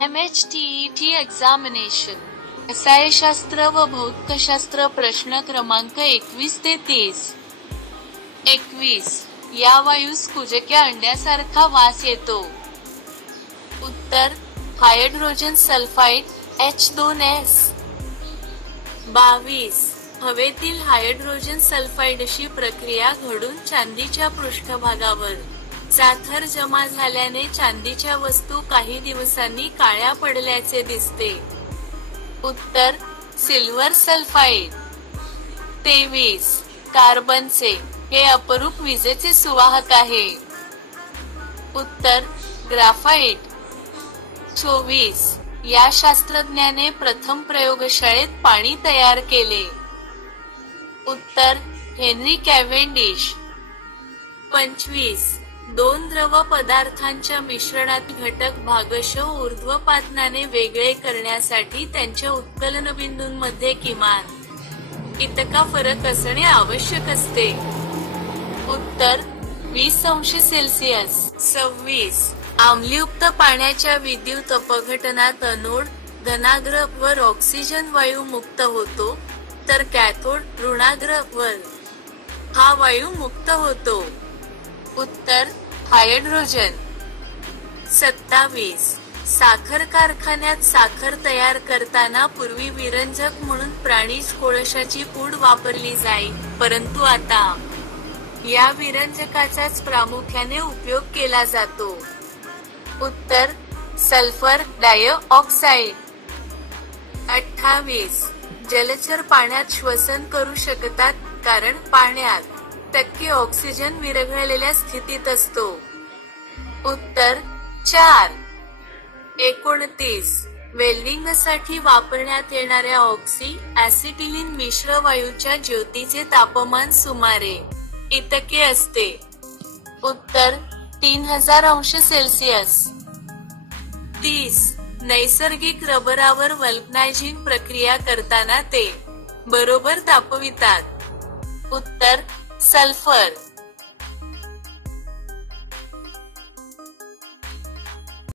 MHTET examination रसायनशास्त्र व भौतिकशास्त्र प्रश्न क्रमांक 21 ते 30. 21. या वायूस कुजक्या अंड्यासारखा वास येतो. उत्तर हायड्रोजन सल्फाइड H2S. 22. हवेतील हायड्रोजन सल्फाइडशी प्रक्रिया घडून चांदीच्या पृष्ठभागावर साखर जमा झाल्याने चांदीच्या वस्तू काही दिवसांनी काळ्या पडल्याचे दिसते. उत्तर सिल्वर सल्फाइड. 23. कार्बनचे हे अपरूप विजेचे सुवाहक आहे. उत्तर ग्राफाइट. 24. या शास्त्रज्ञाने प्रथम प्रयोगशाळेत पाणी तयार केले. उत्तर हेनरी कॅव्हेंडिश. 25. दोन द्रव पदार्थांच्या मिश्रणात घटक भागशः ऊर्ध्वपातनाने वेगळे करण्यासाठी त्यांच्या उत्कलन बिंदूंमध्ये किमान इतका फरक असणे आवश्यक असते. उत्तर 20 अंश सेल्सिअस. 26. आम्लयुक्त पाण्याच्या विद्युत अपघटनात अनोड धनाग्रवर ऑक्सिजन वायू मुक्त होतो, तर कॅथोड ऋणाग्रवर हा वायू मुक्त होतो. उत्तर हायड्रोजन. 27. साखर कारखान्यात साखर तयार करताना पूर्वी विरंजक म्हणून प्राणीज कोळशाची पूड वापरली जाई, परंतु आता या विरंजकाचाच प्रामुख्याने उपयोग केला जातो. उत्तर सल्फर डायऑक्साइड. 28. जलचर पाण्यात श्वसन करू शकतात कारण पाण्यात टक्के ऑक्सिजन विरघळलेल्या स्थितीत असतो. उत्तर 4. 29. वेल्डिंगसाठी वापरण्यात येणाऱ्या ऑक्सी ॲसिटिलीन मिश्र वायूच्या ज्योतीचे तापमान सुमारे इतके असते. उत्तर 3000 अंश सेल्सिअस. 30. नैसर्गिक रबरावर वल्कनायझिंग प्रक्रिया करताना ते बरोबर तापवितात. उत्तर सल्फर.